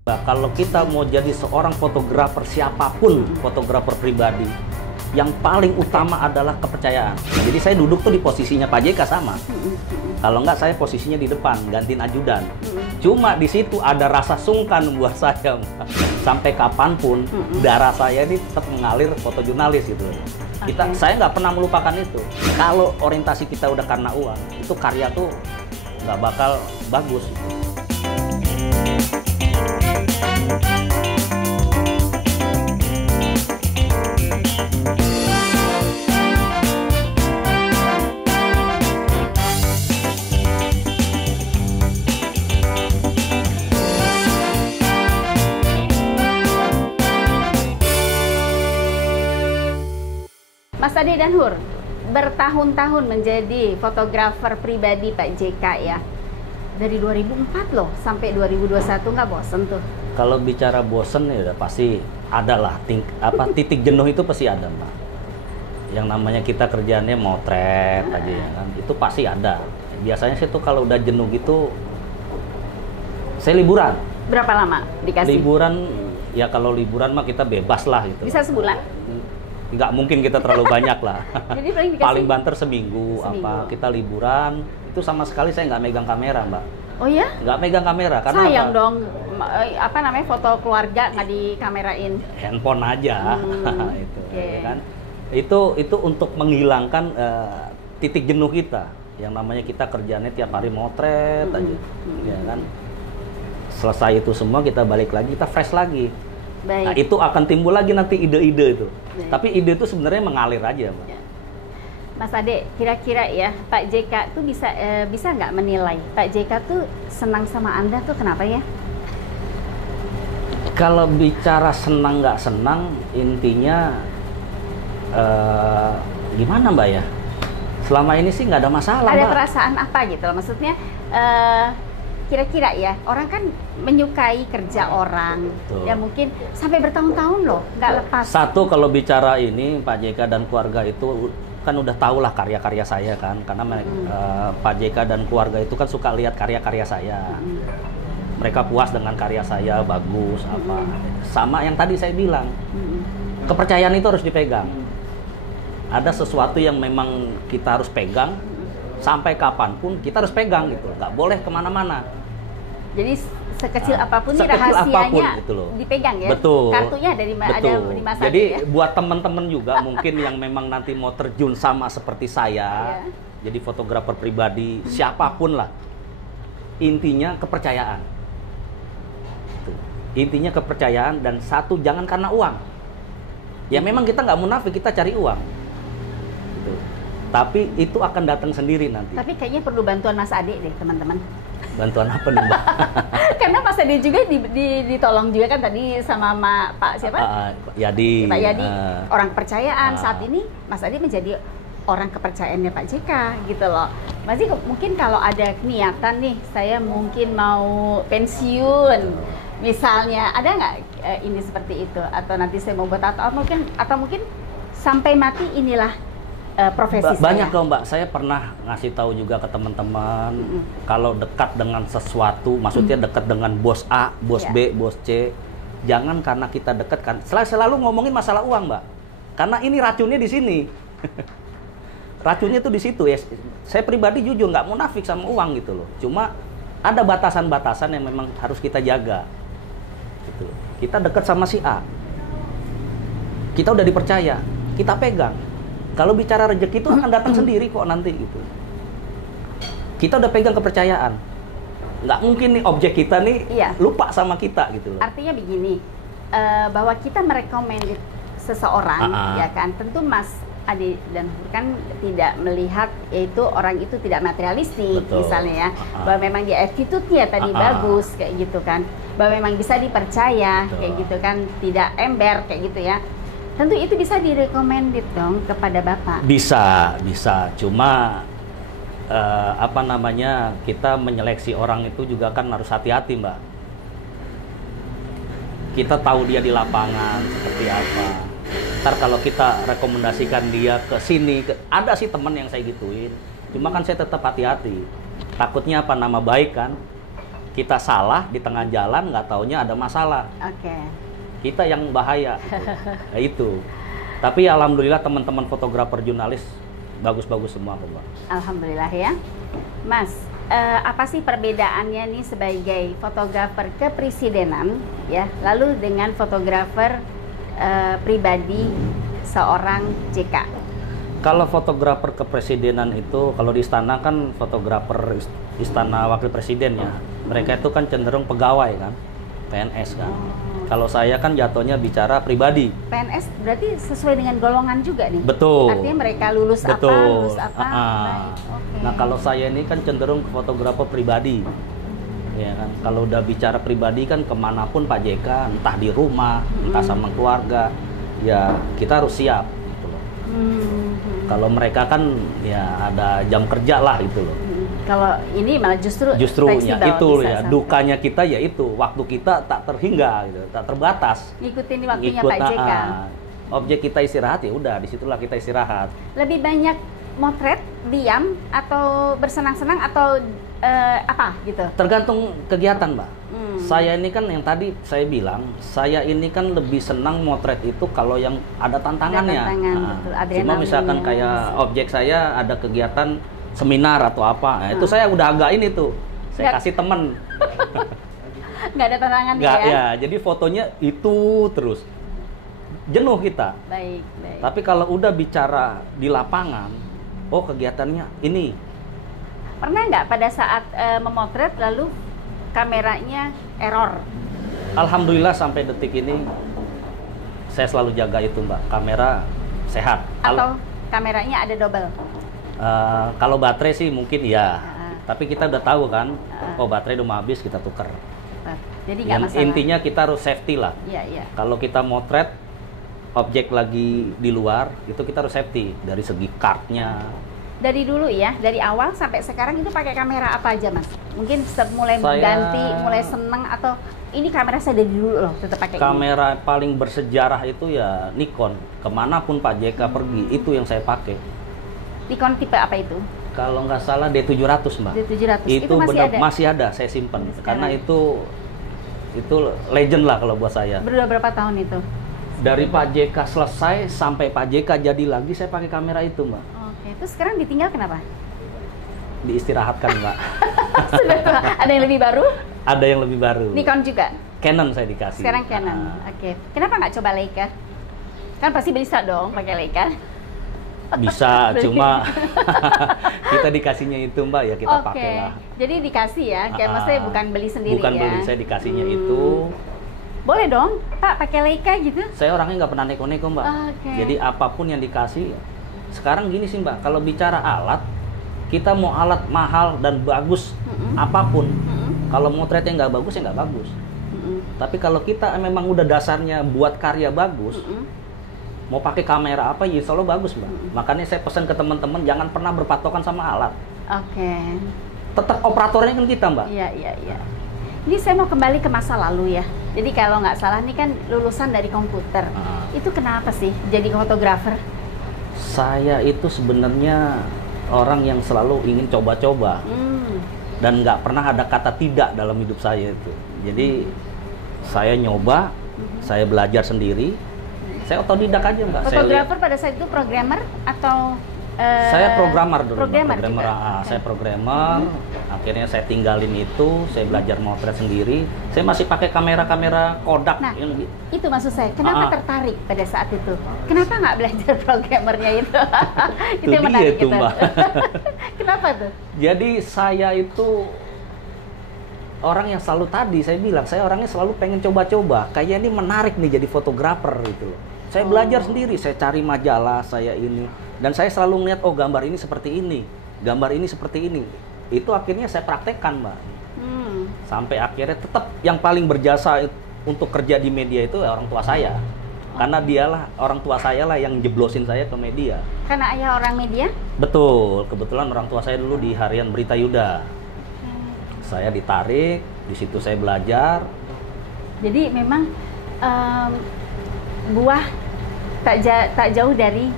Nah, kalau kita mau jadi seorang fotografer, siapapun fotografer pribadi, yang paling utama adalah kepercayaan. Jadi saya duduk tuh di posisinya Pak JK sama. Kalau nggak saya posisinya di depan, gantiin ajudan. Cuma di situ ada rasa sungkan buat saya, Mbak. Sampai kapanpun darah saya ini tetap mengalir fotojurnalis gitu. Saya nggak pernah melupakan itu. Kalau orientasi kita udah karena uang, itu karya tuh nggak bakal bagus. Mas Ade dan Hur, bertahun-tahun menjadi fotografer pribadi Pak JK ya. Dari 2004 loh, sampai 2021 nggak bosen tuh? Kalau bicara bosen ya udah pasti ada lah, titik jenuh itu pasti ada, Mbak. Yang namanya kita kerjaannya motret aja ya kan, itu pasti ada. Biasanya sih tuh kalau udah jenuh gitu, saya liburan. Berapa lama dikasih? Liburan, ya kalau liburan mah kita bebas lah gitu. Bisa sebulan? Nggak mungkin kita terlalu banyak lah. Jadi paling banter seminggu, apa kita liburan itu sama sekali saya nggak megang kamera, Mbak. Oh ya? Nggak megang kamera karena sayang apa? Dong, apa namanya, foto keluarga nggak dikamerain? Handphone aja. Itu yeah. kan itu untuk menghilangkan titik jenuh kita, yang namanya kita kerjanya tiap hari motret aja, ya kan. Selesai itu semua kita balik lagi, kita fresh lagi. Baik. Nah, itu akan timbul lagi nanti ide-ide itu. Baik. Tapi ide itu sebenarnya mengalir aja, Mbak. Ya. Mas Ade, kira-kira ya Pak JK tuh bisa nggak menilai Pak JK tuh senang sama Anda tuh kenapa ya? Kalau bicara senang nggak senang, intinya gimana, Mbak ya? Selama ini sih nggak ada masalah, Ada Mbak. perasaan apa gitu? Maksudnya kira-kira ya, orang kan menyukai kerja orang. Betul. Ya mungkin sampai bertahun-tahun loh, nggak lepas. Satu, kalau bicara ini Pak JK dan keluarga itu kan udah tahu lah karya-karya saya kan, karena Pak JK dan keluarga itu kan suka lihat karya-karya saya. Mereka puas dengan karya saya, bagus apa. Sama yang tadi saya bilang, kepercayaan itu harus dipegang. Ada sesuatu yang memang kita harus pegang, sampai kapanpun kita harus pegang gitu, nggak boleh kemana-mana. Jadi sekecil apapun nih sekecil rahasianya apapun, gitu loh. dipegang ya. Betul. Kartunya ada di Mas Ade Jadi ya. buat teman-teman juga mungkin yang memang nanti mau terjun sama seperti saya, jadi fotografer pribadi, siapapun lah, intinya kepercayaan. Tuh. Intinya kepercayaan, dan satu, jangan karena uang. Ya memang kita nggak munafik, kita cari uang. Gitu. Tapi itu akan datang sendiri nanti. Tapi kayaknya perlu bantuan Mas Ade deh, teman-teman. Bantuan apa nih, Mbak? Karena Mas Ade juga ditolong juga kan tadi sama Pak siapa? Yadi. Pak Yadi, orang kepercayaan. Saat ini Mas Ade menjadi orang kepercayaannya Pak JK gitu loh. Mas Ade mungkin kalau ada niatan nih, saya mungkin mau pensiun misalnya, ada nggak ini seperti itu? Atau nanti saya mau buat atau mungkin sampai mati inilah profesi banyak saya. kok, Mbak. Saya pernah ngasih tahu juga ke teman-teman, kalau dekat dengan sesuatu, maksudnya dekat dengan bos A, bos B, bos C, jangan karena kita dekat kan. Selalu ngomongin masalah uang, Mbak. Karena ini racunnya di sini. Racunnya tuh di situ ya. Saya pribadi jujur nggak munafik sama uang gitu loh. Cuma ada batasan-batasan yang memang harus kita jaga. Gitu. Kita dekat sama si A, kita udah dipercaya, kita pegang. Kalau bicara rezeki itu akan datang sendiri kok nanti gitu. Kita udah pegang kepercayaan. Nggak mungkin nih objek kita nih lupa sama kita gitu loh. Artinya begini, bahwa kita merekomend seseorang, ya kan, tentu Mas Ade dan Hur kan tidak melihat yaitu orang itu tidak materialistik. Betul. Misalnya ya, bahwa memang dia attitude-nya tadi bagus kayak gitu kan, bahwa memang bisa dipercaya. Betul. Kayak gitu kan, tidak ember kayak gitu ya. Tentu itu bisa direkomendit dong kepada Bapak. Bisa. Cuma apa namanya, kita menyeleksi orang itu juga kan harus hati-hati, Mbak. Kita tahu dia di lapangan seperti apa. Ntar kalau kita rekomendasikan dia ke sini, ada sih teman yang saya gituin. Cuma kan saya tetap hati-hati. Takutnya apa, nama baik kan. kita salah di tengah jalan, nggak taunya ada masalah. Oke. Kita yang bahaya. Nah, itu. Tapi alhamdulillah teman-teman fotografer jurnalis bagus-bagus semua kok, Mbak. Alhamdulillah ya. Mas, apa sih perbedaannya nih sebagai fotografer kepresidenan ya, lalu dengan fotografer pribadi seorang JK? Kalau fotografer kepresidenan itu, kalau di istana kan fotografer istana wakil presiden ya, mereka itu kan cenderung pegawai kan, PNS kan. Kalau saya kan jatuhnya bicara pribadi. PNS berarti sesuai dengan golongan juga nih? Betul. Artinya mereka lulus apa, lulus apa? Baik, okay. Nah kalau saya ini kan cenderung ke fotografer pribadi. Ya kan, kalau udah bicara pribadi kan kemanapun Pak JK, entah di rumah, entah sama keluarga, ya kita harus siap gitu loh. Kalau mereka kan ya ada jam kerja lah gitu loh. Kalau ini malah justru itu ya dukanya kita ya itu waktu kita tak terhingga gitu, tak terbatas. Ngikutin waktunya Pak JK. Objek kita istirahat ya udah disitulah kita istirahat. Lebih banyak motret, diam atau bersenang-senang atau apa gitu? Tergantung kegiatan, Mbak. Saya ini kan yang tadi saya bilang, saya ini kan lebih senang motret itu kalau yang ada tantangannya. Cuma misalkan kayak objek saya ada kegiatan seminar atau apa, nah, itu saya udah agak ini tuh, saya kasih temen. Nggak ada tantangannya ya? Jadi fotonya itu terus. Jenuh kita. Baik. Tapi kalau udah bicara di lapangan, oh kegiatannya ini. Pernah nggak pada saat memotret lalu kameranya error? Alhamdulillah sampai detik ini saya selalu jaga itu, Mbak. Kamera sehat. Atau kameranya ada double? Kalau baterai sih mungkin ya. Tapi kita udah tahu kan, oh baterai udah mau habis kita tuker. Jadi nggak masalah. Intinya kita harus safety lah. Iya. Kalau kita motret objek lagi di luar, itu kita harus safety dari segi kartnya. Dari dulu ya, dari awal sampai sekarang itu pakai kamera apa aja, Mas? Mungkin mulai ganti, mulai seneng, atau ini kamera saya dari dulu loh tetap pakai kamera ini. Paling bersejarah itu ya Nikon. Kemanapun Pak JK pergi, itu yang saya pakai. Nikon tipe apa itu? Kalau nggak salah D700, Mbak. D700 itu masih ada, saya simpan. Karena itu legend lah kalau buat saya. Berapa tahun itu? Dari Pak JK selesai sampai Pak JK jadi lagi saya pakai kamera itu, Mbak. Oke, terus sekarang ditinggal kenapa? Diistirahatkan, Mbak. Sudah tua. Ada yang lebih baru? Ada yang lebih baru. Nikon juga? Canon saya dikasih. Sekarang Canon. Oke. Kenapa nggak coba Leica? Kan pasti bisa dong pakai Leica. Bisa, cuma kita dikasihnya itu, Mbak, ya kita pakai lah. Jadi dikasih ya, kayak maksudnya bukan beli sendiri bukan ya? Bukan beli, saya dikasihnya itu. Boleh dong, Pak, pakai Leica gitu? Saya orangnya nggak pernah neko-neko, Mbak. Jadi apapun yang dikasih, sekarang gini sih, Mbak, kalau bicara alat, kita mau alat mahal dan bagus, apapun. Kalau motretnya nggak bagus, ya nggak bagus. Tapi kalau kita memang udah dasarnya buat karya bagus, mau pakai kamera apa, ya insya Allah bagus, Mbak. Makanya saya pesan ke teman-teman, jangan pernah berpatokan sama alat. Tetap operatornya kan kita, Mbak. Iya. Ini saya mau kembali ke masa lalu ya. Jadi kalau nggak salah ini kan lulusan dari komputer. Itu kenapa sih jadi fotografer? Saya itu sebenarnya orang yang selalu ingin coba-coba. Dan nggak pernah ada kata tidak dalam hidup saya itu. Jadi saya nyoba, saya belajar sendiri. Saya otodidak aja, Mbak. Fotografer pada saat itu programmer atau saya programmer dulu. Saya programmer. Akhirnya saya tinggalin itu, saya belajar motret sendiri. Saya masih pakai kamera-kamera Kodak. Nah, itu maksud saya. Kenapa tertarik pada saat itu? Kenapa nggak belajar programmernya itu? Itu yang menarik itu, Mbak. Kenapa tuh? Jadi saya itu orang yang selalu saya bilang, saya orangnya selalu pengen coba-coba. Kayak ini menarik nih jadi fotografer gitu. Saya belajar sendiri, saya cari majalah, saya ini. Dan saya selalu melihat, oh gambar ini seperti ini, gambar ini seperti ini. Itu akhirnya saya praktekkan, Mbak. Sampai akhirnya tetap yang paling berjasa untuk kerja di media itu orang tua saya. Karena dialah, orang tua saya lah yang jeblosin saya ke media. Karena ayah orang media? Betul, kebetulan orang tua saya dulu di harian Berita Yuda. Saya ditarik, di situ saya belajar. Jadi memang buah tak jauh dari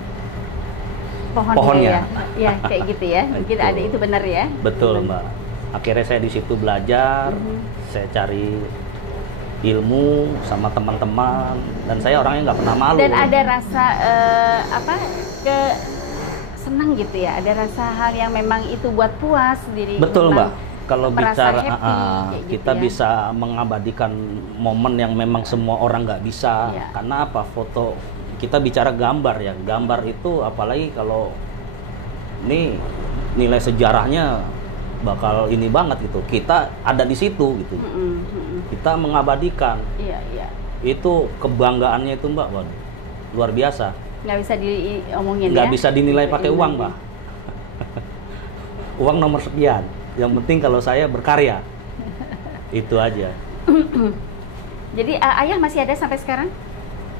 pohonnya. Ya kayak gitu ya. Mungkin ada itu benar ya. Betul, Mbak. Akhirnya saya di situ belajar, saya cari ilmu sama teman-teman, dan saya orangnya nggak pernah malu. Dan ada rasa senang gitu ya, ada rasa hal yang memang itu buat puas diri. Betul Mbak, kalau bicara happy, kita gitu ya. bisa mengabadikan momen yang memang semua orang nggak bisa. Karena apa? Foto, kita bicara gambar ya, gambar itu apalagi kalau ini nilai sejarahnya bakal ini banget gitu, kita ada di situ gitu. Kita mengabadikan. Itu kebanggaannya itu Mbak, waduh, luar biasa. Nggak bisa diomongin nggak bisa dinilai pakai uang Mbak. Uang nomor sekian, yang penting kalau saya berkarya. Itu aja. Jadi ayah masih ada sampai sekarang?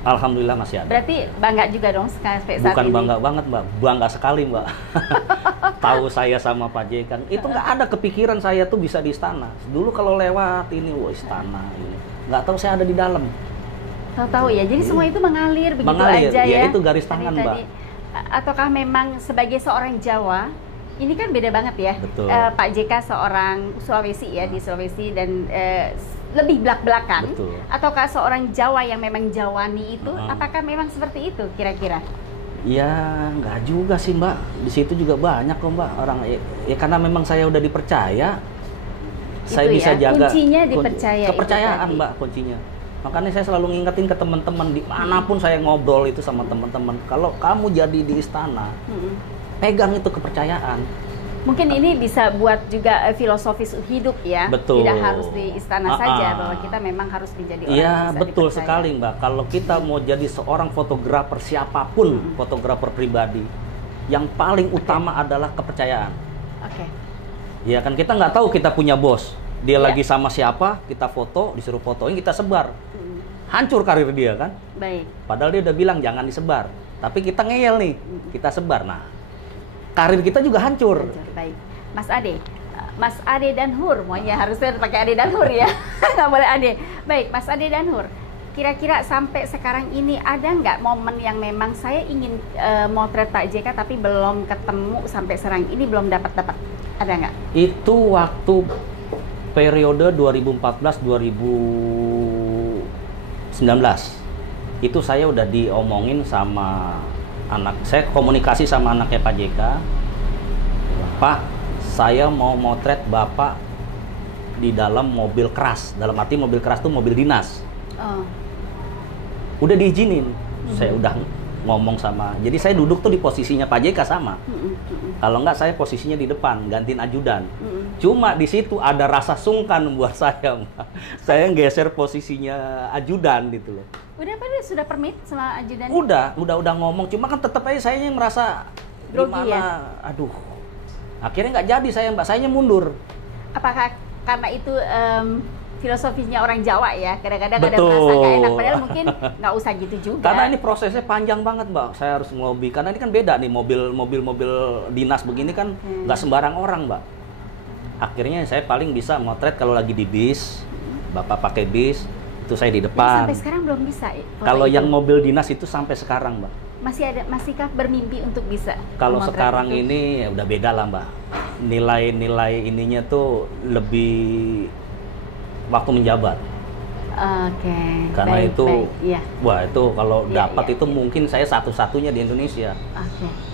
Alhamdulillah masih ada. Berarti bangga juga dong sampai saat Bukan ini? bangga banget Mbak, bangga sekali Mbak. Tahu saya sama Pak JK, itu nggak ada kepikiran saya tuh bisa di istana. Dulu kalau lewat ini, wah istana ini, nggak tahu saya ada di dalam. Tahu-tahu ya, jadi semua itu mengalir begitu ya aja ya. Itu garis tangan Mbak. Ataukah memang sebagai seorang Jawa, ini kan beda banget ya. Betul. Pak JK seorang Sulawesi ya, di Sulawesi dan lebih belak-belakan. Betul. Ataukah seorang Jawa yang memang Jawani itu, apakah memang seperti itu kira-kira? Ya nggak juga sih Mbak, di situ juga banyak kok Mbak orang ya karena memang saya udah dipercaya, saya bisa jaga. Kuncinya dipercaya. Kepercayaan Mbak kuncinya. Makanya saya selalu ngingetin ke teman-teman dimanapun saya ngobrol itu sama teman-teman, kalau kamu jadi di istana, pegang itu kepercayaan. Mungkin ini bisa buat juga filosofis hidup ya. Betul. Tidak harus di istana saja, bahwa kita memang harus menjadi orang yang bisa betul dipercaya. sekali Mbak. Kalau kita mau jadi seorang fotografer siapapun, fotografer pribadi, yang paling utama adalah kepercayaan. Ya kan, kita nggak tahu kita punya bos, dia lagi sama siapa, kita foto, disuruh fotoin, kita sebar, hancur karir dia kan. Baik. Padahal dia udah bilang jangan disebar, tapi kita ngeyel nih, kita sebar. Nah, karir kita juga hancur. Baik, Mas Ade Danhur, maunya harusnya pakai Ade Danhur ya, nggak boleh Ade. Baik, Mas Ade Danhur, kira-kira sampai sekarang ini ada nggak momen yang memang saya ingin motret Pak JK tapi belum ketemu sampai sekarang ini, belum dapat? Ada nggak? Itu waktu periode 2014-2019, itu saya udah diomongin sama anak, saya komunikasi sama anaknya Pak JK, Pak, saya mau motret Bapak di dalam mobil keras, dalam arti mobil keras itu mobil dinas. Udah diizinin, saya udah ngomong sama, jadi saya duduk tuh di posisinya Pak JK sama. Kalau nggak saya posisinya di depan, gantiin ajudan. Cuma di situ ada rasa sungkan buat saya, Mbak. Saya geser posisinya ajudan gitu loh. Udah sudah permit sama ajudan? Udah ngomong, cuma kan tetap aja saya merasa grogi ya? Aduh. Akhirnya nggak jadi saya Mbak, saya mundur. Apakah karena itu filosofinya orang Jawa ya, kadang-kadang ada merasa nggak enak, padahal mungkin nggak usah gitu juga. Karena ini prosesnya panjang banget Mbak, saya harus ngelobi, karena ini kan beda nih, mobil dinas begini kan nggak sembarang orang Mbak. Akhirnya saya paling bisa motret kalau lagi di bis, Bapak pakai bis, itu saya di depan. Sampai sekarang belum bisa. Kalau yang mobil dinas itu sampai sekarang Mbak. Masihkah bermimpi untuk bisa? Kalau sekarang itu? Ini ya udah beda lah Mbak. Nilai ininya tuh lebih waktu menjabat. Oke. Karena itu, iya. Wah itu kalau dapat itu mungkin saya satu-satunya di Indonesia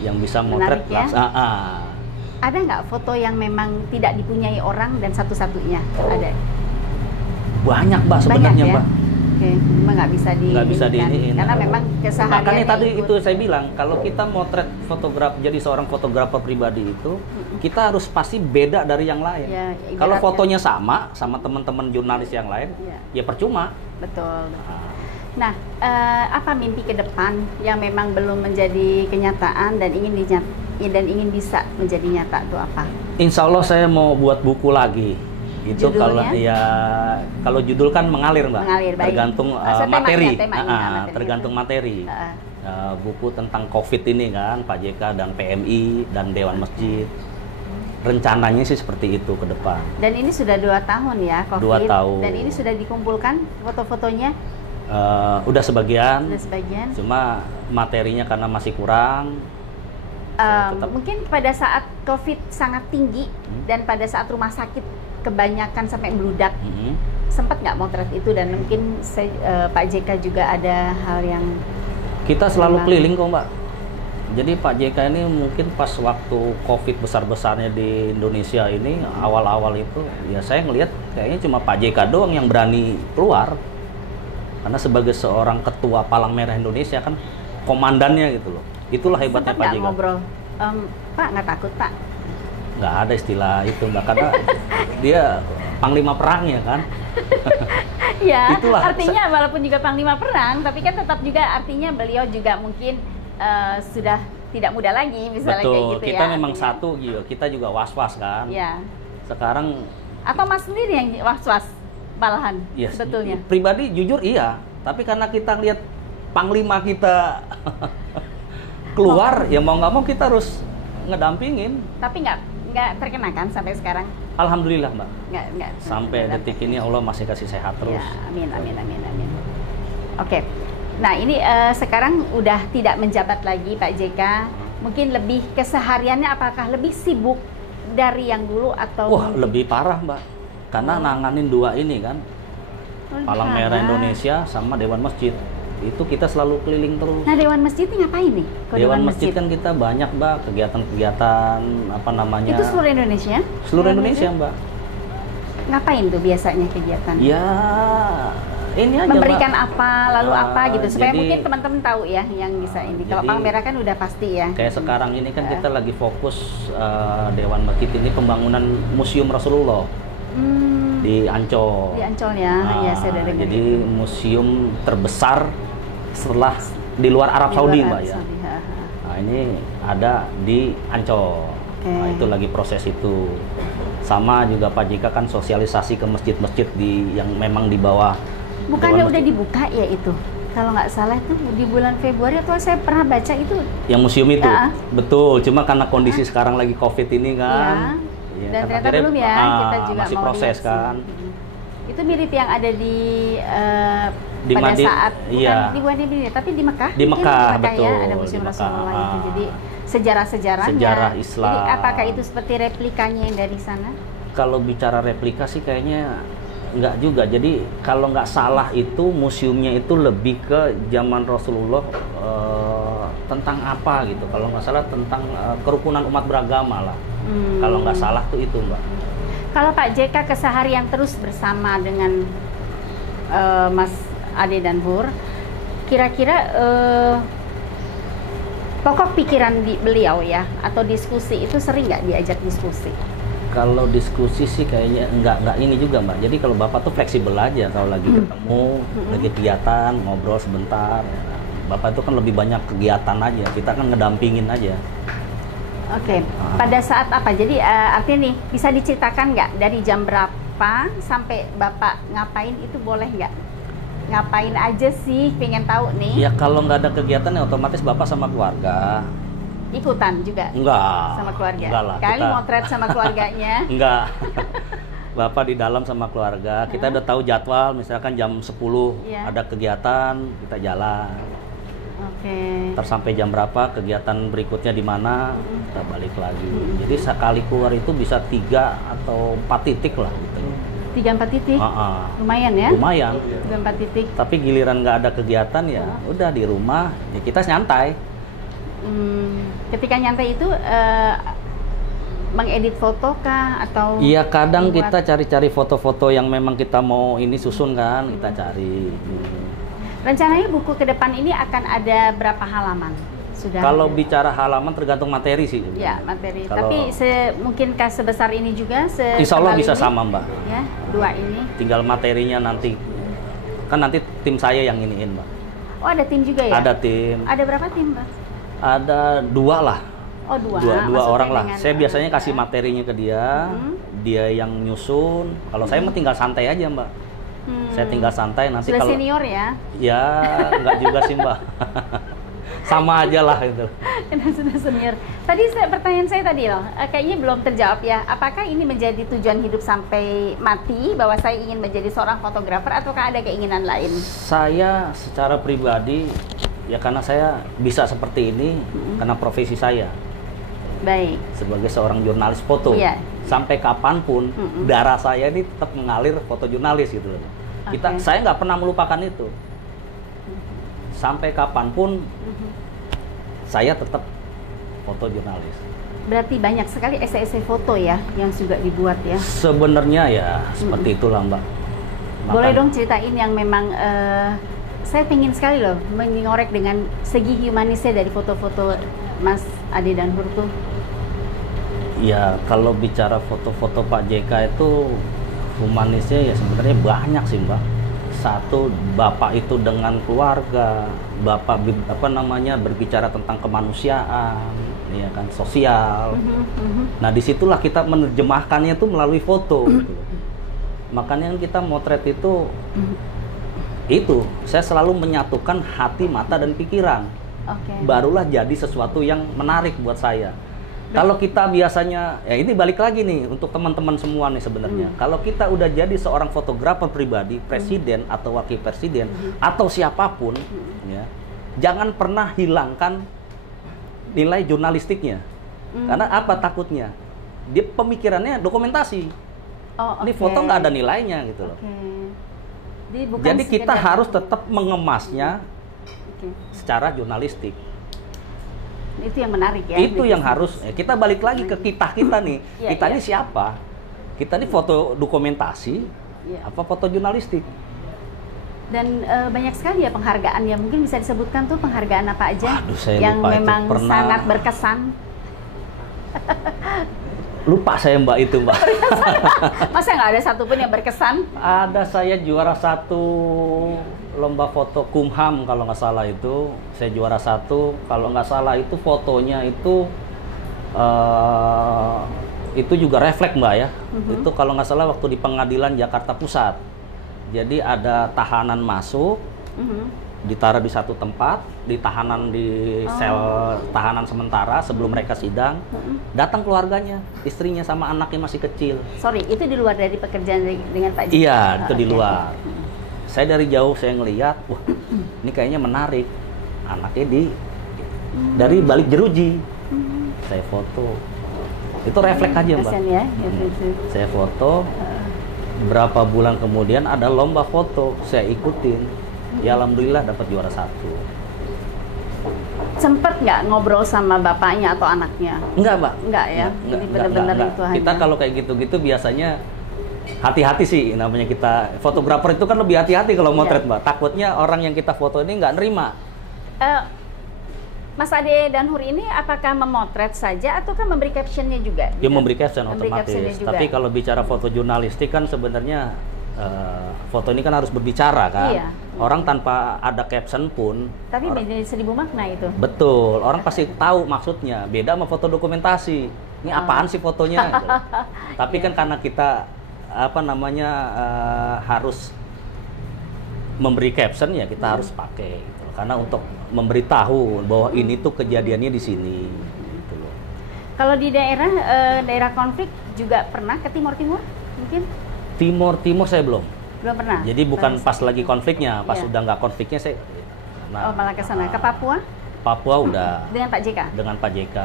yang bisa motret langsung. Ada nggak foto yang memang tidak dipunyai orang dan satu-satunya? Ada? Banyak Mbak sebenarnya Mbak. Oke, memang nggak bisa diiniin. Karena memang kesehariannya. Makanya tadi itu saya bilang, kalau kita motret jadi seorang fotografer pribadi itu, kita harus pasti beda dari yang lain. Kalau fotonya sama teman-teman jurnalis yang lain, ya percuma. Betul. Nah, apa mimpi ke depan yang memang belum menjadi kenyataan dan ingin bisa menjadi nyata itu apa? Insya Allah saya mau buat buku lagi. Itu kalau judul kan mengalir Mbak. Tergantung materi. Tergantung materi. Buku tentang COVID ini kan, Pak JK dan PMI dan Dewan Masjid. Rencananya sih seperti itu ke depan. Dan ini sudah 2 tahun ya COVID. 2 tahun. Dan ini sudah dikumpulkan foto-fotonya? Udah sebagian. Cuma materinya karena masih kurang. Mungkin pada saat COVID sangat tinggi dan pada saat rumah sakit kebanyakan sampai meludak, sempat nggak motret itu, dan mungkin Pak JK juga ada hal yang kita selalu keliling kok Mbak. Jadi Pak JK ini mungkin pas waktu COVID besar-besarnya di Indonesia ini awal-awal itu ya saya ngelihat kayaknya cuma Pak JK doang yang berani keluar, karena sebagai seorang ketua Palang Merah Indonesia kan komandannya gitu loh. Itulah hebatnya Pak JK. Ngobrol, Pak nggak takut Pak? Nggak ada istilah itu Mbak, karena dia panglima perangnya kan. Ya, itulah, artinya walaupun juga panglima perang, tapi kan tetap juga artinya beliau juga mungkin sudah tidak muda lagi misalnya. Betul, kayak gitu kita ya, memang artinya. satu gitu, kita juga was-was kan. Ya. Sekarang atau Mas sendiri yang was-was malahan ya, sebetulnya? Pribadi jujur iya, tapi karena kita lihat panglima kita keluar, ya mau nggak mau kita harus ngedampingin. Tapi nggak terkena kan sampai sekarang? Alhamdulillah Mbak. Nggak. Sampai detik ini Allah masih kasih sehat terus. Ya, amin. Oke. Nah ini sekarang udah tidak menjabat lagi Pak JK. Mungkin lebih kesehariannya apakah lebih sibuk dari yang dulu atau? Wah lebih parah Mbak. Karena nanganin dua ini kan. Palang Merah Indonesia sama Dewan Masjid. Itu kita selalu keliling terus. Nah Dewan Masjid ini ngapain nih? Dewan Masjid kan kita banyak Mbak kegiatan-kegiatan apa namanya? Itu seluruh Indonesia? Seluruh Indonesia Mbak. Ngapain tuh biasanya kegiatan? Ya ini aja memberikan Mbak. Apa lalu apa gitu supaya jadi, mungkin teman-teman tahu ya yang bisa ini. Kalau Palang Merah kan udah pasti ya. Kayak sekarang ini kan kita lagi fokus Dewan Masjid ini pembangunan Museum Rasulullah. Di Ancol. Di Ancol ya, ya saya udah dengar. Jadi museum terbesar setelah di luar Arab Saudi Mbak ya. Nah ini ada di Ancol. Nah itu lagi proses itu. Sama juga Pak JK kan sosialisasi ke masjid-masjid yang memang di bawah. Bukannya udah dibuka ya itu? Kalau nggak salah itu di bulan Februari atau saya pernah baca itu. Yang museum itu, betul. Cuma karena kondisi sekarang lagi COVID ini kan. Ya, dan ternyata belum ya, kita juga masih mau proses kan. Itu mirip yang ada di pada saat bukan di Madinah, tapi di Mekah. Di Mekah, betul. Ya, ada Museum Rasulullah itu. Jadi sejarah-sejarahnya. Sejarah Islam. Jadi apakah itu seperti replikanya yang dari sana? Kalau bicara replika sih kayaknya nggak juga. Jadi kalau nggak salah itu museumnya itu lebih ke zaman Rasulullah tentang apa gitu. Kalau nggak salah tentang kerukunan umat beragama lah. Kalau nggak salah tuh itu Mbak. Kalau Pak JK keseharian terus bersama dengan Mas Ade dan Hur, kira-kira pokok pikiran beliau ya atau diskusi itu sering nggak diajak diskusi? Kalau diskusi sih kayaknya nggak ini juga Mbak. Jadi kalau Bapak tuh fleksibel aja kalau lagi ketemu, lagi kegiatan, ngobrol sebentar. Bapak itu kan lebih banyak kegiatan aja. Kita kan ngedampingin aja. Oke. Pada saat apa? Jadi artinya nih bisa diceritakan nggak dari jam berapa sampai Bapak ngapain itu boleh nggak? Ngapain aja sih? Pengen tahu nih. Ya kalau nggak ada kegiatan ya otomatis Bapak sama keluarga. Ikutan juga? Enggak. Sama keluarga? Enggak lah. Kali motret sama keluarganya? Enggak. Bapak di dalam sama keluarga. Kita udah tahu jadwal, misalkan jam 10 ada kegiatan, kita jalan. Oke. Ntar sampai jam berapa, kegiatan berikutnya di mana, kita balik lagi. Jadi sekali keluar itu bisa 3 atau 4 titik lah gitu. 3-4 titik? Lumayan ya? Lumayan. 3-4 titik. Tapi giliran nggak ada kegiatan ya udah di rumah, ya kita nyantai. Ketika nyantai itu mengedit foto kah atau? Iya kadang kita cari-cari foto-foto yang memang kita mau ini susun kan, kita cari. Rencananya buku ke depan ini akan ada berapa halaman? Sudah. Kalau bicara halaman tergantung materi sih. Ya materi. Tapi mungkinkah sebesar ini juga? Insya Allah bisa sama Mbak. Ya 2 ini. Tinggal materinya nanti. Kan nanti tim saya yang iniin Mbak. Oh ada tim juga ya? Ada tim. Ada berapa tim Mbak? Ada 2 lah. Oh 2. Dua orang lah. Saya biasanya kasih materinya ke dia, dia yang nyusun. Kalau saya mah tinggal santai aja Mbak. Saya tinggal santai nanti. Sudah kalau senior ya? Ya nggak juga sih Mbak. Sama aja lah gitu. Sudah senior. Tadi pertanyaan saya tadi loh, kayaknya belum terjawab ya. Apakah ini menjadi tujuan hidup sampai mati bahwa saya ingin menjadi seorang fotografer ataukah ada keinginan lain? Saya secara pribadi ya karena saya bisa seperti ini karena profesi saya. Baik. Sebagai seorang jurnalis foto. Iya. Sampai kapanpun darah saya ini tetap mengalir foto jurnalis gitu loh. Saya nggak pernah melupakan itu. Sampai kapanpun saya tetap foto jurnalis. Berarti banyak sekali esai-esai foto ya yang juga dibuat ya? Sebenarnya ya seperti itulah Mbak. Boleh dong ceritain yang memang saya pengen sekali loh mengorek dengan segi humanisnya dari foto-foto Mas Ade Danhur tuh. Ya kalau bicara foto-foto Pak JK itu humanisnya ya sebenarnya banyak sih Mbak. Satu, Bapak itu dengan keluarga, Bapak berbicara tentang kemanusiaan, ya kan, sosial. Nah disitulah kita menerjemahkannya itu melalui foto. Gitu. Makanya kita motret itu saya selalu menyatukan hati, mata, dan pikiran. Barulah jadi sesuatu yang menarik buat saya. Kalau kita biasanya, ya ini balik lagi nih untuk teman-teman semua nih sebenarnya. Kalau kita udah jadi seorang fotografer pribadi, presiden atau wakil presiden atau siapapun, ya, jangan pernah hilangkan nilai jurnalistiknya. Karena apa takutnya? Dia pemikirannya dokumentasi. Ini foto nggak ada nilainya gitu loh. Jadi kita harus tetap mengemasnya secara jurnalistik. Itu yang menarik ya. Itu yang harus kita balik lagi ke kita nih. Kita ini siapa? Kita ini foto dokumentasi, apa foto jurnalistik. Dan banyak sekali ya penghargaan ya. Mungkin bisa disebutkan tuh penghargaan apa aja yang lupa memang sangat berkesan. Lupa saya Mbak itu Mbak. Masa nggak ada satupun yang berkesan? Ada, saya juara 1 lomba foto Kumham kalau nggak salah itu. Saya juara 1, kalau nggak salah itu fotonya itu juga refleks Mbak ya. Itu kalau nggak salah waktu di pengadilan Jakarta Pusat. Jadi ada tahanan masuk, ditaruh di satu tempat, ditahanan di sel tahanan sementara sebelum mereka sidang. Datang keluarganya, istrinya sama anaknya masih kecil. Sorry, itu di luar dari pekerjaan dengan Pak JK? Iya, itu di luar. Saya dari jauh saya ngelihat, wah ini kayaknya menarik. Anaknya dari balik jeruji. Saya foto. Itu refleks aja Mbak. Ya, saya foto. Berapa bulan kemudian ada lomba foto, saya ikutin. Ya alhamdulillah dapat juara 1. Sempet nggak ngobrol sama bapaknya atau anaknya? Enggak Mbak. Enggak ya? Jadi benar-benar itu hanya. Kita kalau kayak gitu-gitu biasanya hati-hati sih namanya kita. Fotografer itu kan lebih hati-hati kalau motret Mbak. Takutnya orang yang kita foto ini nggak nerima. Mas Ade Danhur ini apakah memotret saja atau kan memberi captionnya juga? Ya memberi caption otomatis. Tapi kalau bicara foto jurnalistik kan sebenarnya foto ini kan harus berbicara kan. Iya. Orang tanpa ada caption pun. Tapi menjadi 1000 makna itu. Betul. Orang pasti tahu maksudnya. Beda sama foto dokumentasi. Ini apaan sih fotonya? Gitu. Tapi kan karena kita harus memberi caption ya kita harus pakai. Gitu. Karena untuk memberitahu bahwa ini tuh kejadiannya di sini. Gitu loh. Kalau di daerah konflik juga pernah ke Timur mungkin? Timur saya belum pernah. Jadi bukan pas lagi konfliknya, pas udah nggak konfliknya saya. Malah ke sana. Ke Papua? Papua udah. Dengan Pak JK? Dengan Pak JK.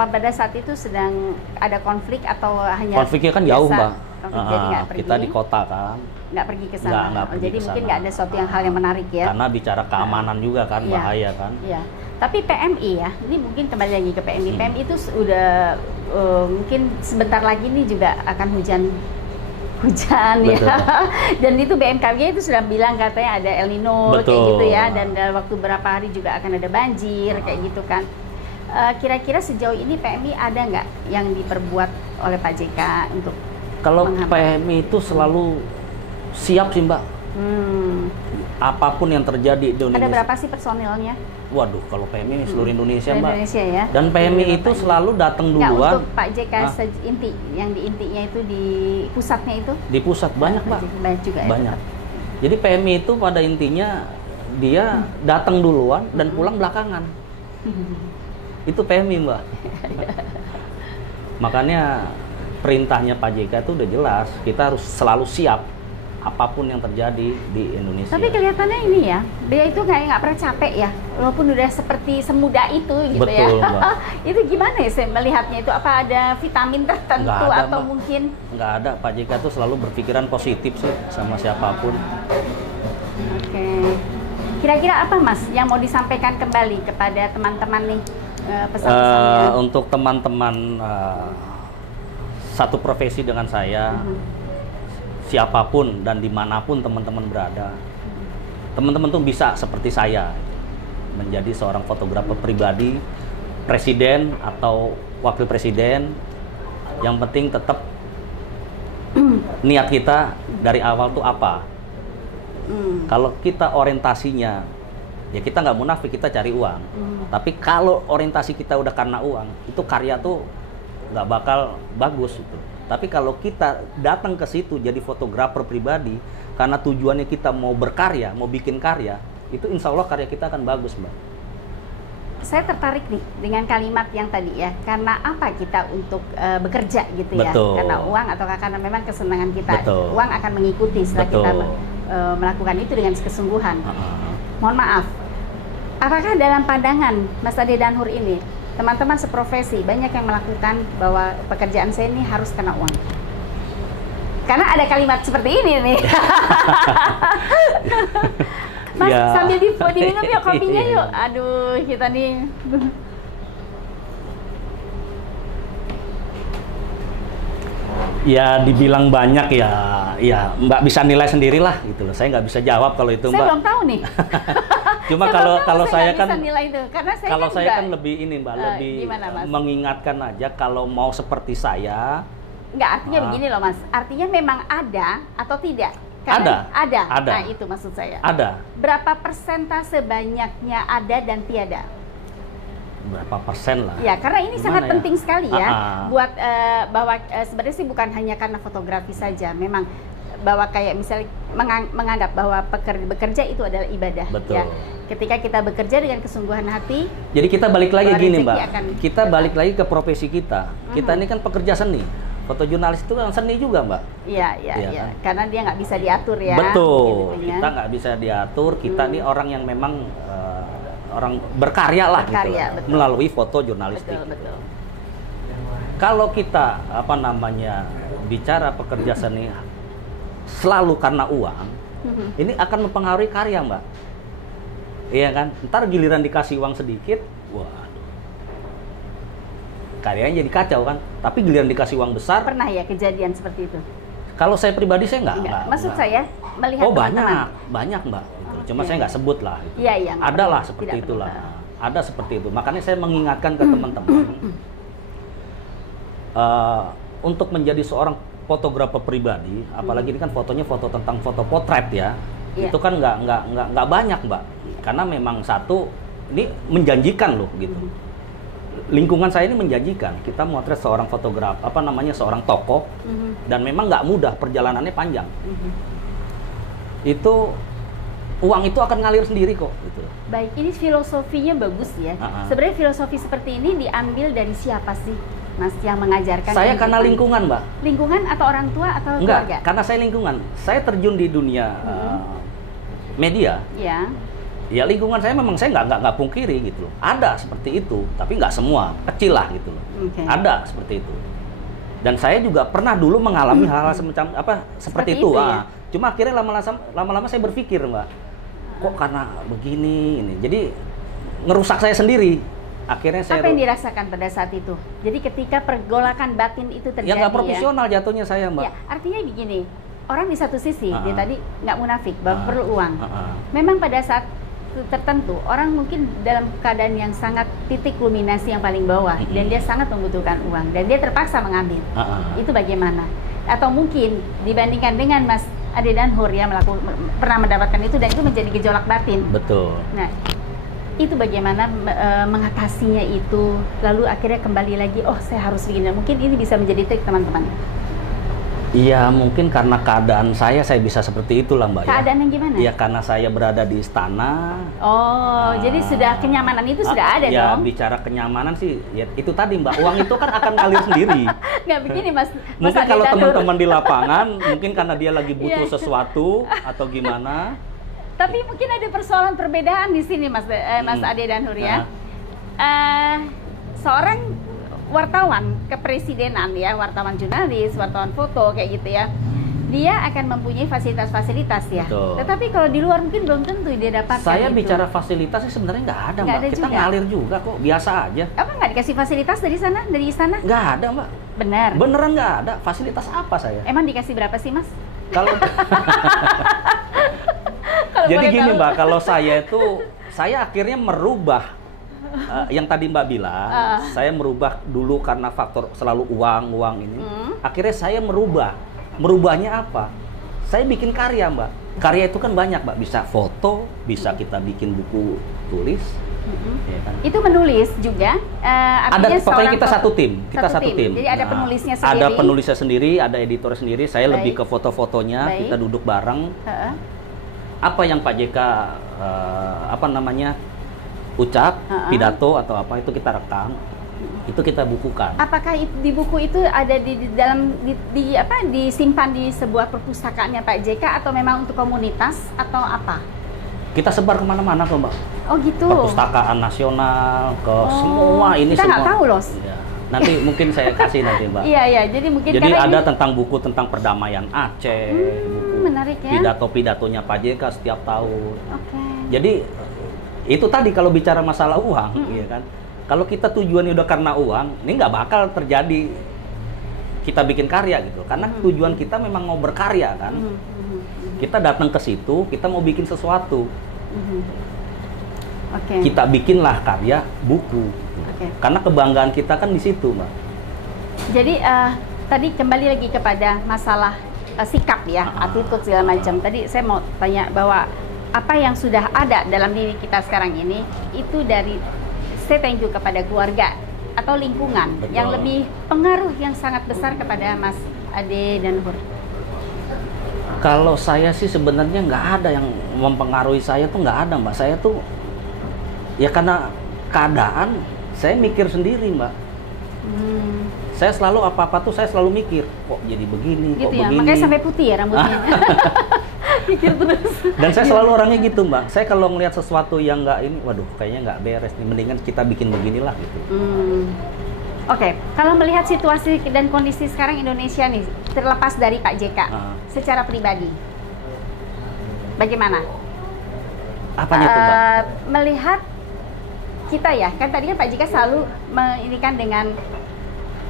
Pada saat itu sedang ada konflik atau hanya? Konfliknya kan jauh Mbak. Jadi nggak pergi. Kita di kota kan. Nggak pergi ke sana. Jadi mungkin nggak ada suatu hal yang menarik ya. Karena bicara keamanan juga kan bahaya kan. Iya. Tapi PMI ya, ini mungkin kembali lagi ke PMI. PMI itu udah mungkin sebentar lagi nih juga akan hujan Betul. Ya. Dan itu BMKG itu sudah bilang katanya ada El Nino kayak gitu ya, dan dalam waktu berapa hari juga akan ada banjir kayak gitu kan. Kira-kira sejauh ini PMI ada nggak yang diperbuat oleh Pak JK untuk PMI itu selalu siap sih Mbak. Apapun yang terjadi di Indonesia. Ada berapa sih personilnya? Waduh, kalau PMI seluruh Indonesia Mbak. Indonesia ya. Dan PMI itu selalu datang duluan. Nggak, untuk Pak JK yang di intinya itu di pusatnya itu? Di pusat banyak Mbak. Banyak juga ya. Banyak. Jadi PMI itu pada intinya dia datang duluan dan pulang belakangan. Itu PMI Mbak. Makanya perintahnya Pak JK itu udah jelas. Kita harus selalu siap apapun yang terjadi di Indonesia. Tapi kelihatannya ini ya, dia itu nggak pernah capek ya, walaupun udah seperti semuda itu gitu. Betul, ya. Mbak. Itu gimana ya saya melihatnya itu? Apa ada vitamin tertentu Nggak ada, atau Mbak. mungkin? Nggak ada, Pak JK tuh selalu berpikiran positif sih sama siapapun. Oke. Kira-kira apa Mas yang mau disampaikan kembali kepada teman-teman nih pesan-pesannya? Untuk teman-teman satu profesi dengan saya, siapapun dan dimanapun teman-teman berada, teman-teman tuh bisa seperti saya, menjadi seorang fotografer pribadi, presiden atau wakil presiden. Yang penting tetap niat kita dari awal tuh apa. Kalau kita orientasinya, ya kita nggak munafik, kita cari uang. Tapi kalau orientasi kita udah karena uang, itu karya tuh nggak bakal bagus gitu. Tapi kalau kita datang ke situ jadi fotografer pribadi karena tujuannya kita mau berkarya, mau bikin karya, itu insya Allah karya kita akan bagus, Mbak. Saya tertarik nih dengan kalimat yang tadi ya, karena apa kita untuk bekerja gitu ya. Betul. Karena uang atau karena memang kesenangan kita. Betul. Uang akan mengikuti setelah Betul. kita melakukan itu dengan kesungguhan. Mohon maaf, apakah dalam pandangan Mas Ade Danhur ini, teman-teman seprofesi banyak yang melakukan bahwa pekerjaan saya ini harus kena uang? Karena ada kalimat seperti ini nih. Mas, Ya. sambil diminum yuk kopinya yuk. Aduh, kita nih. Ya dibilang banyak ya Mbak bisa nilai sendirilah gitu loh. Saya nggak bisa jawab kalau itu, Mbak. Saya belum tahu nih. Cuma Saya kalau belum tahu, saya nggak kan bisa nilai itu. Karena saya kalau kan saya juga, kan lebih ini, Mbak, lebih gimana, Mas? mengingatkan aja kalau mau seperti saya. nggak, artinya begini loh Mas. Artinya memang ada atau tidak? Ada. Nah, itu maksud saya. Ada. Berapa persentase banyaknya ada dan tiada? Berapa persen lah? Ya, karena ini Gimana sangat ya? penting sekali ya, buat bahwa sebenarnya sih bukan hanya karena fotografi saja, memang bahwa kayak misalnya menganggap bahwa bekerja itu adalah ibadah. Betul. Ya. Ketika kita bekerja dengan kesungguhan hati. Jadi kita balik lagi bahwa gini, rezeki Mbak. akan Kita balik lagi ke profesi kita. Kita ini kan pekerja seni. Fotojurnalis itu kan seni juga, Mbak. Iya, Iya iya. kan? Karena dia nggak bisa diatur ya. Betul. Gitu, Kita nggak bisa diatur. Kita ini orang yang memang orang berkarya lah Berkarya, gitu, betul. melalui foto jurnalistik. Betul, betul. Kalau kita bicara pekerja seni selalu karena uang, ini akan mempengaruhi karya, Mbak. Iya kan? Ntar giliran dikasih uang sedikit, waduh, karyanya jadi kacau kan. Tapi giliran dikasih uang besar, Pernah ya kejadian seperti itu? kalau saya pribadi saya nggak. Maksud saya melihat Oh teman-teman. banyak Mbak. Gitu. Cuma Oke. saya nggak sebut lah. Gitu. Iya, iya. nggak Ada perlu. lah seperti Tidak itulah. perlu. Ada seperti itu. Makanya saya mengingatkan ke teman-teman untuk menjadi seorang fotografer pribadi, apalagi ini kan fotonya foto tentang foto potret ya. Iya. Itu kan nggak banyak, Mbak. Karena memang satu ini menjanjikan loh gitu. Lingkungan saya ini menjanjikan. Kita motret seorang fotografer, seorang tokoh, dan memang nggak mudah, perjalanannya panjang. Itu uang itu akan ngalir sendiri kok. Gitu. Baik, ini filosofinya bagus ya. Sebenarnya filosofi seperti ini diambil dari siapa sih, Mas, yang mengajarkan? Saya karena lingkungan, Mbak. Lingkungan atau orang tua atau Enggak, keluarga? karena saya lingkungan. Saya terjun di dunia media. Ya. Ya lingkungan saya memang saya nggak pungkiri gitu loh. Ada seperti itu, tapi nggak semua, kecil lah gitu loh. Oke. Ada seperti itu. Dan saya juga pernah dulu mengalami hal-hal semacam seperti itu. Ya? Cuma akhirnya lama-lama saya berpikir, Mbak, kok karena begini ini. Jadi ngerusak saya sendiri. Akhirnya saya Apa yang dirasakan pada saat itu? Jadi ketika pergolakan batin itu terjadi ya nggak profesional jatuhnya saya, Mbak. Ya, artinya begini, orang di satu sisi dia tadi nggak munafik bahwa perlu uang. Memang pada saat tertentu orang mungkin dalam keadaan yang sangat titik kulminasi yang paling bawah dan dia sangat membutuhkan uang dan dia terpaksa mengambil. Itu bagaimana? Atau mungkin dibandingkan dengan Mas Ade Danhur yang pernah mendapatkan itu dan itu menjadi gejolak batin. Betul. Nah, itu bagaimana mengatasinya itu, lalu akhirnya kembali lagi, oh saya harus begini. Mungkin ini bisa menjadi trik teman-teman. Iya, mungkin karena keadaan saya bisa seperti itulah Mbak. Keadaan yang gimana? Iya, karena saya berada di istana. Oh, jadi sudah kenyamanan itu sudah ada ya, dong? Ya, bicara kenyamanan sih, ya itu tadi Mbak, uang itu kan akan ngalir sendiri. Nggak begini Mas. Mungkin kalau teman-teman di lapangan, mungkin karena dia lagi butuh sesuatu atau gimana. Tapi mungkin ada persoalan perbedaan di sini Mas Ade dan Nur ya. Seorang wartawan kepresidenan ya, wartawan jurnalis, wartawan foto kayak gitu ya, dia akan mempunyai fasilitas-fasilitas ya. Betul. Tetapi kalau di luar mungkin belum tentu dia dapatkan. Saya bicara fasilitas sih sebenarnya nggak ada Mbak. Kita ngalir juga kok, biasa aja. Apa nggak dikasih fasilitas dari sana, dari istana? Nggak ada Mbak. Benar. Beneran nggak ada. Fasilitas apa saya? Emang dikasih berapa sih Mas? Kalau jadi gini Mbak, kalau saya akhirnya merubah. Yang tadi Mbak bilang, saya merubah dulu karena faktor selalu uang ini. Akhirnya saya merubahnya apa? Saya bikin karya Mbak. Karya itu kan banyak Mbak, bisa foto, bisa kita bikin buku tulis. Ya kan? Itu menulis juga. Ada pokoknya kita satu tim. Satu tim. Jadi ada penulisnya sendiri. Ada penulisnya sendiri, ada editor sendiri. Saya lebih ke foto-fotonya. Kita duduk bareng. Apa yang Pak JK ucap, pidato atau apa itu kita rekam, itu kita bukukan. Apakah di buku itu ada di dalam disimpan di sebuah perpustakaannya Pak JK atau memang untuk komunitas atau apa? Kita sebar kemana-mana kok Mbak. Oh gitu. Perpustakaan nasional ke semua ini kita semua. Nggak tahu loh. Ya. Nanti mungkin saya kasih nanti Mbak. Iya jadi mungkin. Jadi ada tentang buku tentang perdamaian Aceh. Buku menarik ya. Pidato-pidatonya Pak JK setiap tahun. Oke. Jadi itu tadi kalau bicara masalah uang, ya kan. Kalau kita tujuannya udah karena uang, ini nggak bakal terjadi kita bikin karya gitu. Karena tujuan kita memang mau berkarya kan. Kita datang ke situ, kita mau bikin sesuatu. Kita bikinlah karya buku. Karena kebanggaan kita kan di situ, Mbak. Jadi tadi kembali lagi kepada masalah sikap ya, attitude segala macam. Tadi saya mau tanya bahwa apa yang sudah ada dalam diri kita sekarang ini itu dari saya thank you kepada keluarga atau lingkungan. Betul. Yang lebih pengaruh yang sangat besar kepada Mas Ade dan Nur. Kalau saya sih sebenarnya nggak ada yang mempengaruhi saya tuh, nggak ada Mbak. Saya tuh ya karena keadaan saya mikir sendiri Mbak. Saya selalu apa-apa tuh saya selalu mikir kok jadi begini, gitu kok ya? begini. Makanya sampai putih ya rambutnya. Pikir terus. Dan saya selalu orangnya gitu Mbak. Saya kalau melihat sesuatu yang nggak ini, waduh kayaknya nggak beres nih, mendingan kita bikin beginilah gitu. Oke, kalau melihat situasi dan kondisi sekarang Indonesia nih, terlepas dari Pak JK, secara pribadi, bagaimana? Apanya tuh Mbak? Melihat kita ya, kan tadi kan Pak JK selalu menginikan dengan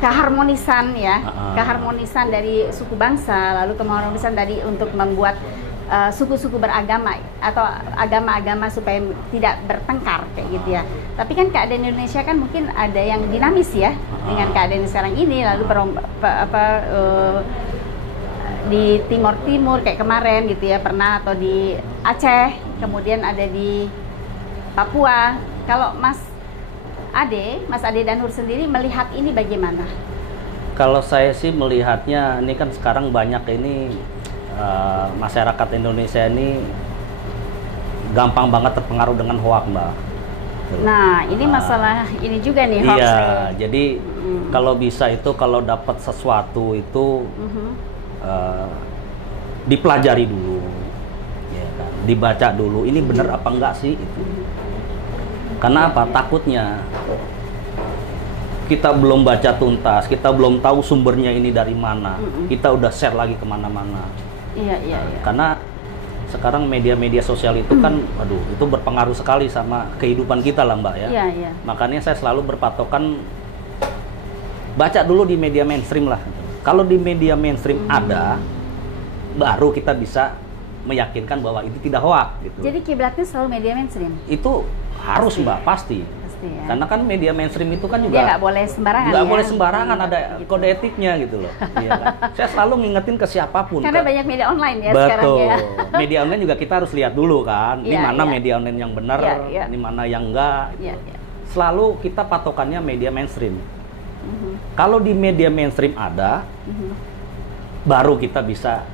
keharmonisan ya, keharmonisan dari suku bangsa, lalu keharmonisan dari untuk membuat suku-suku beragama atau agama-agama supaya tidak bertengkar kayak gitu ya. Tapi kan keadaan Indonesia kan mungkin ada yang dinamis ya dengan keadaan sekarang ini, lalu di Timur Timur kayak kemarin gitu ya pernah, atau di Aceh, kemudian ada di Papua. Kalau Mas Ade dan Nur sendiri melihat ini bagaimana? Kalau saya sih melihatnya, ini kan sekarang banyak ini masyarakat Indonesia ini gampang banget terpengaruh dengan hoax Mbak. Nah ini masalah ini juga nih hoax. Iya, jadi kalau bisa itu kalau dapat sesuatu itu dipelajari dulu, ya kan? Dibaca dulu, ini benar apa enggak sih itu. Karena apa? Takutnya kita belum baca tuntas, kita belum tahu sumbernya ini dari mana, kita udah share lagi kemana-mana. Iya. Karena sekarang media-media sosial itu kan, aduh, itu berpengaruh sekali sama kehidupan kita lah Mbak ya. Iya. Makanya saya selalu berpatokan baca dulu di media mainstream lah. Kalau di media mainstream ada, baru kita bisa meyakinkan bahwa itu tidak hoax gitu. Jadi kiblatnya selalu media mainstream? Itu harus Mbak, pasti. Ya. Karena kan media mainstream itu kan juga nggak boleh sembarangan. Nggak boleh sembarangan, ada gitu. Kode etiknya gitu loh. Iya kan? Saya selalu ngingetin ke siapapun. Karena banyak media online ya. Betul. Sekarang ya. Media online juga kita harus lihat dulu kan. Ini mana media online yang benar, ini mana yang enggak. Selalu kita patokannya media mainstream. Kalau di media mainstream ada, baru kita bisa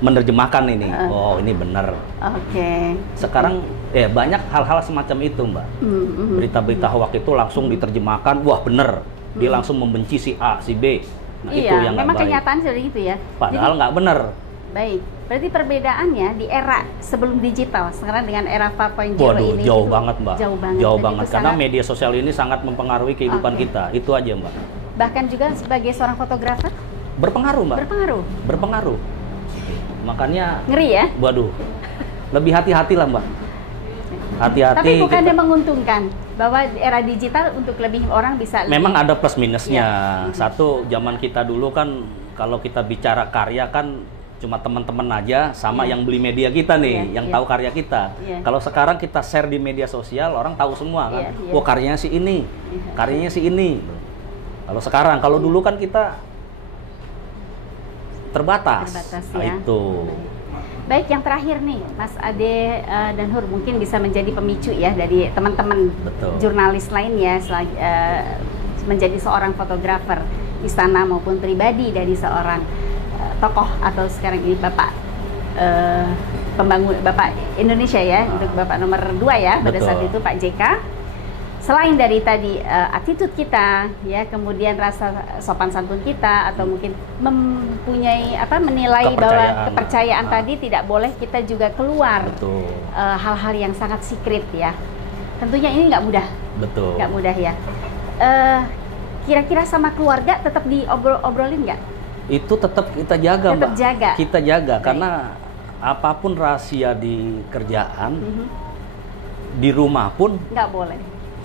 menerjemahkan ini. Oh, ini benar. Oke. Sekarang ya banyak hal-hal semacam itu, Mbak. Berita-berita hoax itu langsung diterjemahkan, wah benar. Dia langsung membenci si A, si B. Nah, iya, itu yang memang nggak baik. kenyataan seperti itu ya. Padahal nggak benar. Baik, berarti perbedaannya di era sebelum digital, sekarang dengan era 4.0 Waduh, ini jauh banget, Mbak. Jauh banget. Jauh Dan banget, itu karena sangat, media sosial ini sangat mempengaruhi kehidupan kita. Itu aja, Mbak. bahkan juga sebagai seorang fotografer Berpengaruh, Mbak. berpengaruh. Berpengaruh. Makanya, Ngeri ya? waduh, lebih hati-hati lah, Mbak. Hati-hati. Tapi bukannya menguntungkan bahwa era digital untuk lebih orang bisa lebih... Memang ada plus minusnya. Ya. Satu, zaman kita dulu kan kalau kita bicara karya kan cuma teman-teman aja sama yang beli media kita nih, yang tahu karya kita. Kalau sekarang kita share di media sosial, orang tahu semua kan. Wah, karyanya si ini, karyanya si ini. Kalau sekarang, kalau dulu kan kita terbatas. Nah, ya. itu. Baik, yang terakhir nih, Mas Ade dan Hur, mungkin bisa menjadi pemicu ya dari teman-teman jurnalis lainnya menjadi seorang fotografer istana maupun pribadi dari seorang tokoh atau sekarang ini Bapak pembangun Bapak Indonesia ya, untuk Bapak nomor 2 ya pada saat itu Pak JK. Selain dari tadi attitude kita ya, kemudian rasa sopan santun kita, atau mungkin mempunyai menilai bahwa kepercayaan tadi tidak boleh kita juga keluar hal-hal yang sangat secret ya. Tentunya ini nggak mudah. Betul. Nggak mudah ya. Kira-kira sama keluarga tetap diobrolin nggak? Itu tetap kita jaga, tetap Mbak. Jaga. Kita jaga karena apapun rahasia di kerjaan, di rumah pun nggak boleh.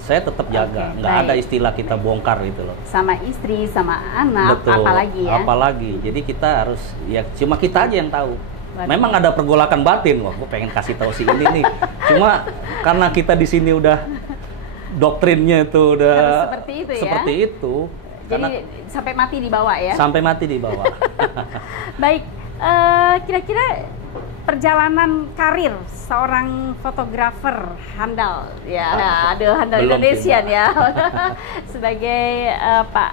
Saya tetap jaga, nggak ada istilah kita bongkar gitu loh. Sama istri, sama anak, betul, apalagi ya. Apalagi, jadi kita harus, ya cuma kita aja yang tahu. Betul. Memang ada pergolakan batin, wah gue pengen kasih tahu si ini nih. Cuma karena kita di sini udah doktrinnya itu udah harus seperti itu ya. Seperti itu. Jadi sampai mati dibawa ya. Sampai mati dibawa. Baik, kira-kira perjalanan karir seorang fotografer handal ya, handal Indonesian ya, sebagai Pak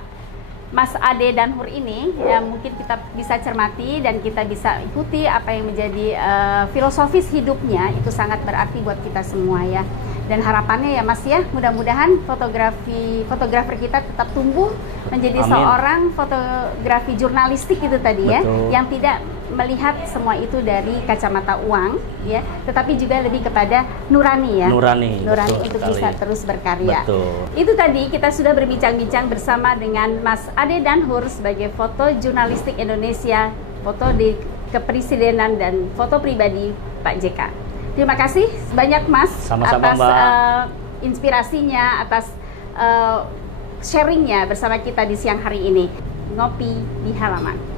Mas Ade dan Hur ini ya, mungkin kita bisa cermati dan kita bisa ikuti apa yang menjadi filosofis hidupnya. Itu sangat berarti buat kita semua ya. Dan harapannya ya Mas ya, mudah-mudahan fotografer kita tetap tumbuh menjadi seorang fotografi jurnalistik itu tadi ya, yang tidak melihat semua itu dari kacamata uang ya, tetapi juga lebih kepada nurani ya. Nurani untuk bisa terus berkarya. Itu tadi kita sudah berbincang-bincang bersama dengan Mas Ade dan Hur sebagai foto jurnalistik Indonesia, foto di kepresidenan dan foto pribadi Pak JK. Terima kasih banyak Mas atas inspirasinya, atas sharingnya bersama kita di siang hari ini. Ngopi di halaman.